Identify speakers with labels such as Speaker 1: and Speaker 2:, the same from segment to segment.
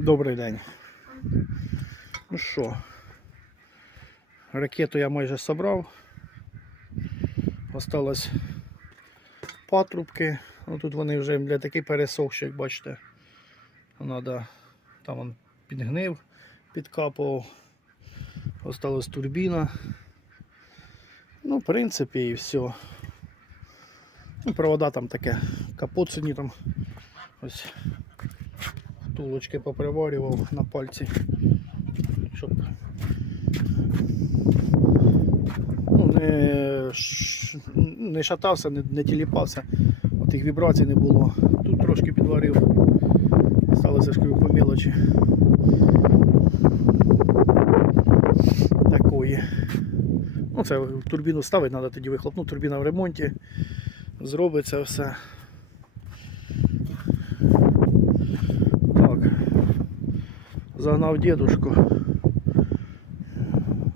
Speaker 1: Добрий день. Ну що, ракету я майже собрав. Осталось патрубки. Ну, тут вони вже для такий пересохші, як бачите. Надо, там он підгнив, підкапував. Осталась турбіна. Ну, в принципі, і все. Ну, провода там таке, капот там ось втулочки поприварював на пальці, щоб ну, не, не шатався, не, не тіліпався, от їх вібрацій не було. Тут трошки підварив, сталося ж по мелочі. Такої. Ну, це турбіну ставити, треба тоді вихлопну. Турбіна в ремонті. Зробиться все. Так. Загнав дедушку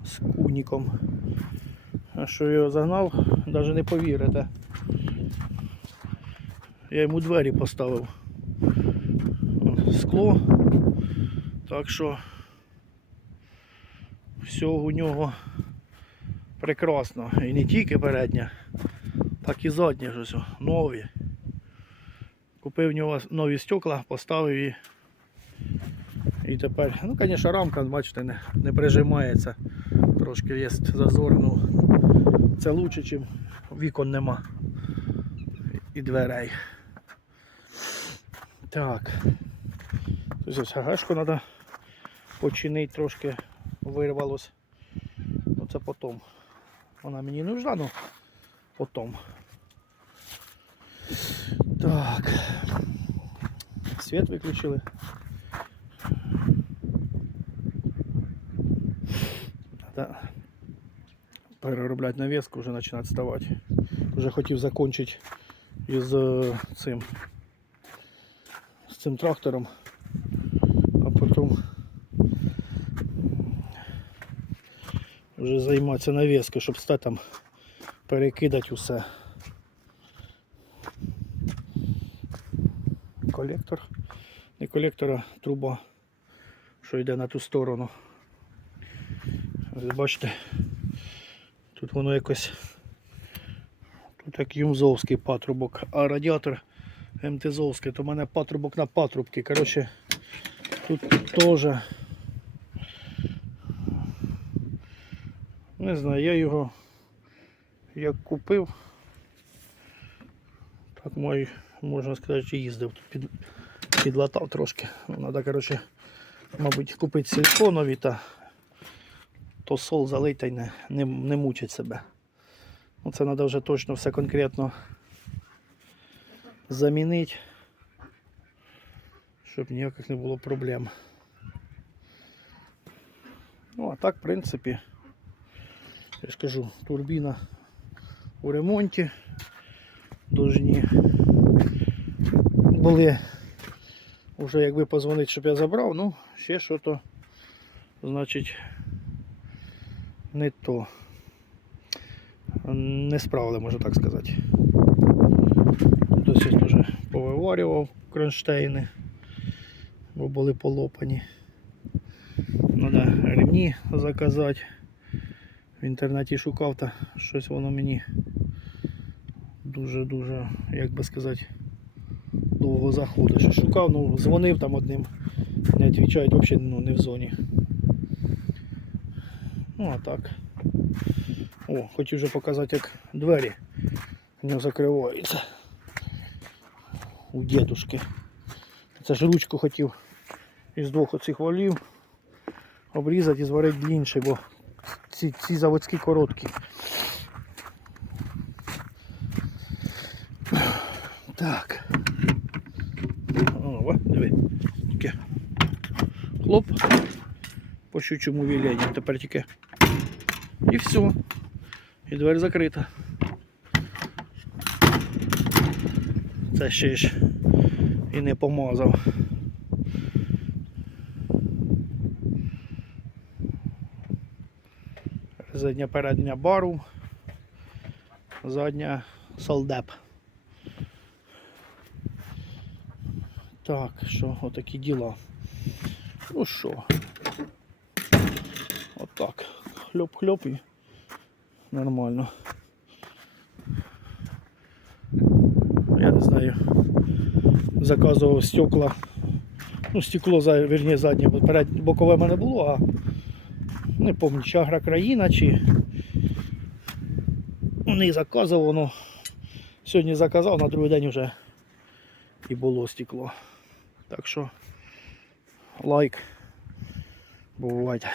Speaker 1: з куніком. А що його загнав, навіть не повірите. Я йому двері поставив. Скло. Так що все у нього прекрасно. І не тільки переднє, так і заднє ж ось, нові. Купив в нього нові стекла, поставив і, і тепер, ну, звісно, рамка, бачите, не, не прижимається. Трошки є зазор, ну це краще, ніж вікон нема і дверей. Так. Тобто гашку треба починити, трошки вирвалось. Ну це потім. Вона мені не нужна, ну потім. Так. Свет выключили. Надо перероблять навеску, вже починати вставати. Вже хотів закінчити із е, цим з цим трактором, а потім вже займатися навіскою, щоб стати там перекидати усе. колектор. Не колектор, а труба, що йде на ту сторону. Бачите, тут воно якось тут як юмзовський патрубок, а радіатор МТЗовський, то в мене патрубок на патрубки. Коротше, тут теж не знаю, я його як купив, так мой, можна сказати, їздив тут під, підлатав трошки. Треба, коротше, мабуть, купити сільсько та то сол залить та й не, не, не мучить себе. Ну, це треба вже точно все конкретно замінити, щоб ніяких не було проблем. Ну, а так, в принципі, я ж кажу, турбіна у ремонті. Должні були вже якби позвонити, щоб я забрав, ну, ще що то, значить, не то. Не справили, можу так сказати. Досить вже повиварював кронштейни, бо були полопані. Треба ремні заказати. В інтернеті шукав та щось воно мені дуже-дуже, як би сказати, довго заходиш. Шукав, ну, дзвонив там одним, не відповідають взагалі ну, не в зоні. Ну а так. О, хотів вже показати, як двері не закриваються у дедушки. Це ж ручку хотів із двох оцих валів обрізати і зварити длінший, бо ці, ці заводські короткі. Так. О, диви. Таке. Хлоп. По щучому віленню. Тепер тільки. І все. І двері закрита. Це ще ж і не помазав. Задня передня бару, задня солдеп. Так, що отакі діла. Ну що? Отак. Хльоп-хльоп і нормально. Я не знаю. Заказував стекла. Ну, стекло, вірні, заднє, бо перед бокове в мене було, а не пам'ятаю, чи агрокраїна, чи не заказував, воно сьогодні заказав, на другий день вже і було стекло. Так що лайк. Бувайте.